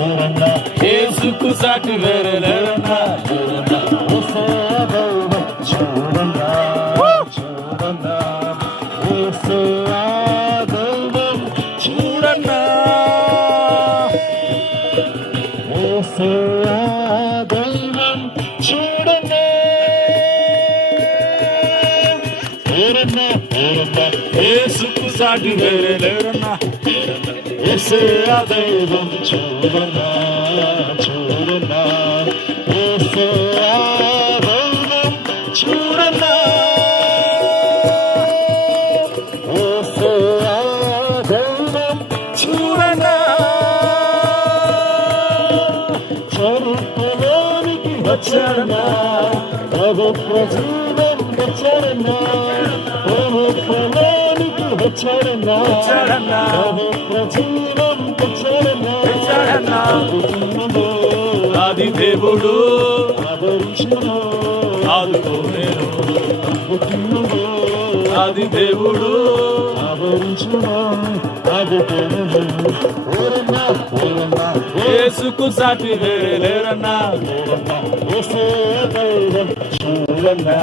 ఎవరన్నా యేసుకు సాటి వేరే లేరన్నా ఎవరన్నా యేసయ్య దైవం చూడన్నా చూడన్నా యేసయ్య దైవం చూడన్నా యేసయ్య దైవం చూడన్నా ఎవరన్నా ఎవరన్నా యేసుకు సాటి వేరే లేరన్నా యేసయ్య దైవం చూడన్నా చూడన్నా యేసయ్య దైవం చూడన్నా యేసయ్య దైవం చూడన్నా చరిత్రలోనికి వచ్చాడన్నా పవిత్ర జీవం వచ్చాడన్నా పవిత్రలోనికి వచ్చాడన్నా వచ్చాడన్నా. పవిత్ర జీవం వచ్చాడన్నా వచ్చాడన్నా. ఆదుకున్నను, ఆది దేవుడు ఆదరించును, ఆదుకోలేను ఆదుకున్నను, ఆది దేవుడు ఆదరించును, ఆదుకున్నను. ఎవరన్నా ఎవరన్నా యేసుకు సాటి వేరే లేరన్నా యేసయ్య దైవం చూడన్నా